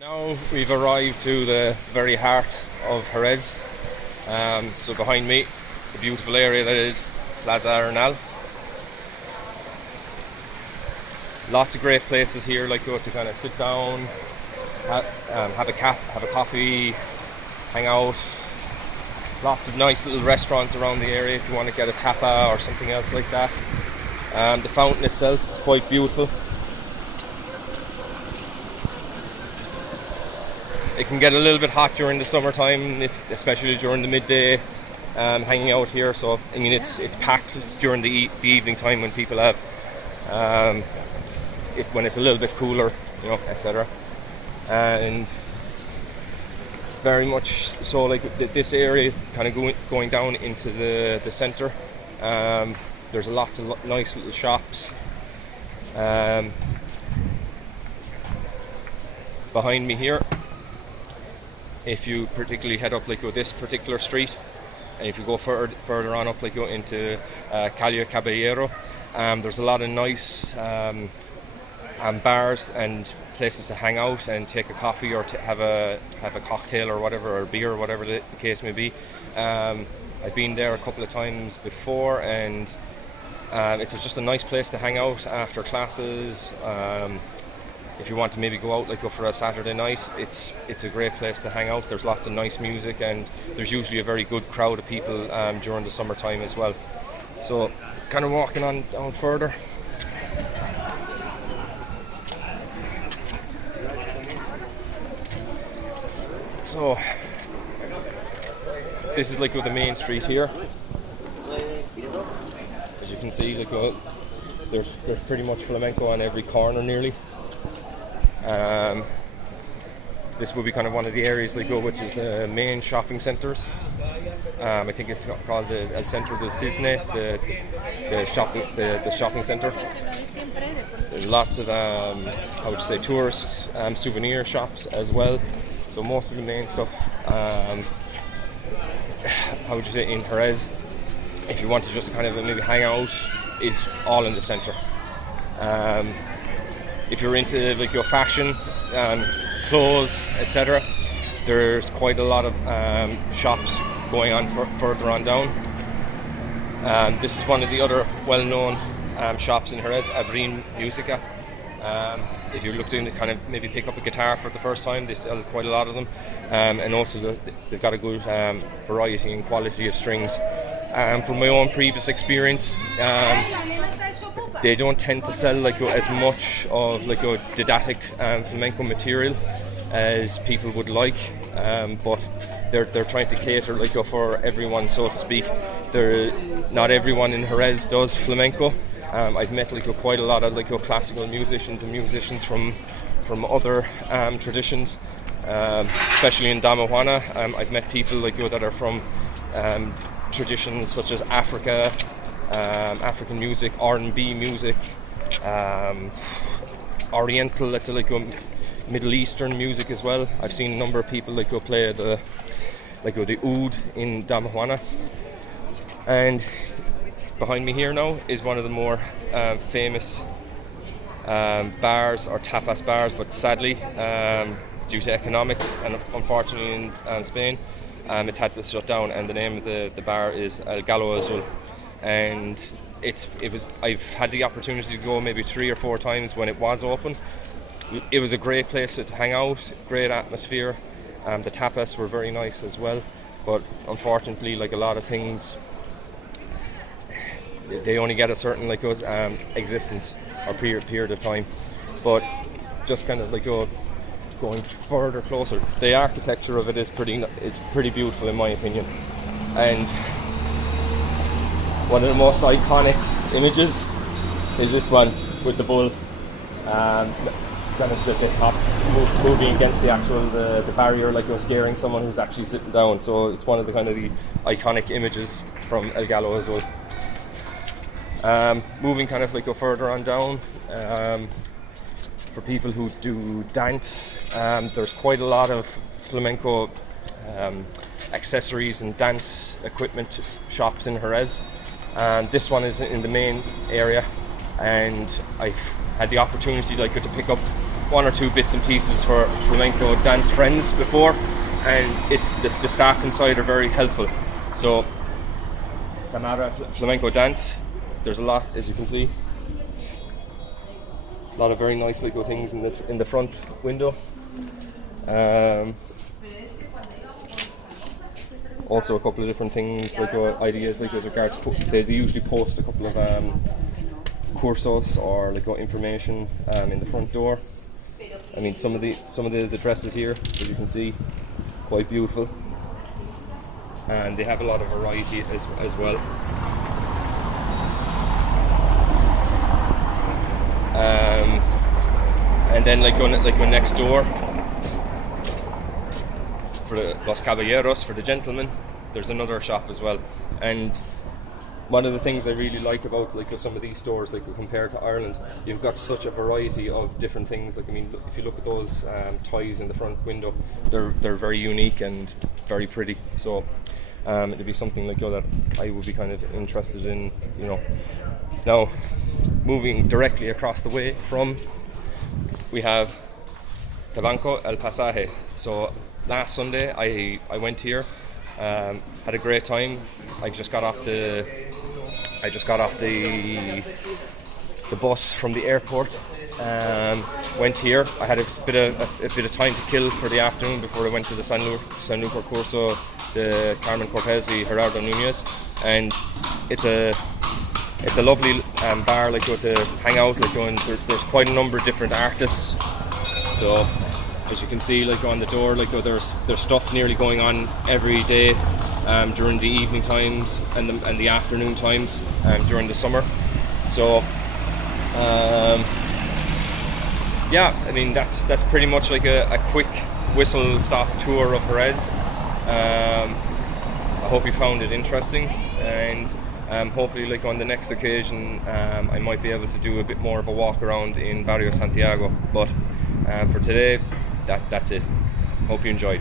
Now we've arrived to the very heart of Jerez. So behind me, the beautiful area that is Plaza Arenal. Lots of great places here, like go to kind of sit down, have a coffee, hang out. Lots of nice little restaurants around the area if you want to get a tapa or something else like that. The fountain itself is quite beautiful. It can get a little bit hot during the summertime, especially during the midday, hanging out here. So I mean, it's packed during the evening time when people have, when it's a little bit cooler, etc. And very much so, like this area, kind of going down into the centre. There's lots of nice little shops. Behind me here, if you particularly head up like this particular street, and if you go further on up like into Calle Caballero, there's a lot of nice bars and places to hang out and take a coffee or to have a cocktail or whatever, or beer or whatever the case may be. I've been there a couple of times before, and it's just a nice place to hang out after classes. If you want to maybe go out, like go for a Saturday night, it's a great place to hang out. There's lots of nice music, and there's usually a very good crowd of people during the summertime as well. So kind of walking on down further. So this is like the main street here. As you can see, like there's pretty much flamenco on every corner nearly. This will be kind of one of the areas which is the main shopping centres. I think it's called the El Centro del Cisne, the shopping centre. There's lots of tourist souvenir shops as well. So most of the main stuff, in Jerez, if you want to just kind of maybe hang out, is all in the centre. If you're into your fashion, clothes, etc., there's quite a lot of shops going on further on down. This is one of the other well-known shops in Jerez, Abrin Musica. If you're looking to kind of maybe pick up a guitar for the first time, they sell quite a lot of them, and also they've got a good variety and quality of strings. From my own previous experience, they don't tend to sell as much of didactic flamenco material as people would like, but they're trying to cater for everyone, so to speak. Not everyone in Jerez does flamenco. I've met quite a lot of classical musicians and musicians from other traditions, especially in Dama Juana. I've met people that are from traditions such as Africa, African music, R&B music, Oriental, let's say Middle Eastern music as well. I've seen a number of people play the oud in Dama Juana. And behind me here now is one of the more famous bars or tapas bars, but sadly, due to economics and unfortunately in Spain, it's had to shut down, and the name of the bar is El Gallo Azul. And I've had the opportunity to go maybe 3 or 4 times when it was open. It was a great place to hang out, great atmosphere. The tapas were very nice as well, but unfortunately, a lot of things, they only get a certain existence or period of time. But just kind of going further closer, the architecture of it is pretty beautiful in my opinion. And one of the most iconic images is this one with the bull, kind of this hip-hop moving against the barrier, scaring someone who's actually sitting down. So it's one of the iconic images from El Gallo Azul. Moving kind of further on down, for people who do dance, there's quite a lot of flamenco accessories and dance equipment shops in Jerez. This one is in the main area, and I've had the opportunity to pick up one or two bits and pieces for flamenco dance friends before, and it's the staff inside are very helpful. So Tamara Flamenco dance, there's a lot, as you can see, a lot of very nice little things in the front window. Also a couple of different things, like ideas, like as regards, they usually post a couple of cursos or like information in the front door. I mean, some of the dresses here, as you can see, quite beautiful, and they have a lot of variety as well. And then like going next door for the Los Caballeros, for the gentlemen, there's another shop as well. And one of the things I really like about like some of these stores, like compared to Ireland, you've got such a variety of different things. Like, I mean, if you look at those ties in the front window, they're very unique and very pretty. So it'd be something like that I would be kind of interested in, you know. Now, moving directly across the way from, we have the Banco El Pasaje. So last Sunday I went here, had a great time. I just got off the bus from the airport. Went here. I had a bit of time to kill for the afternoon before I went to the Sanlúcar Curso, the Carmen Cortez y Gerardo Núñez, and it's a lovely bar, like, to hang out. Like, there's quite a number of different artists. So as you can see, like on the door, like there's stuff nearly going on every day during the evening times and the afternoon times during the summer. So yeah, I mean that's pretty much like a quick whistle stop tour of Jerez. I hope you found it interesting, and hopefully, like on the next occasion, I might be able to do a bit more of a walk around in Barrio Santiago. But for today, that's it. Hope you enjoyed.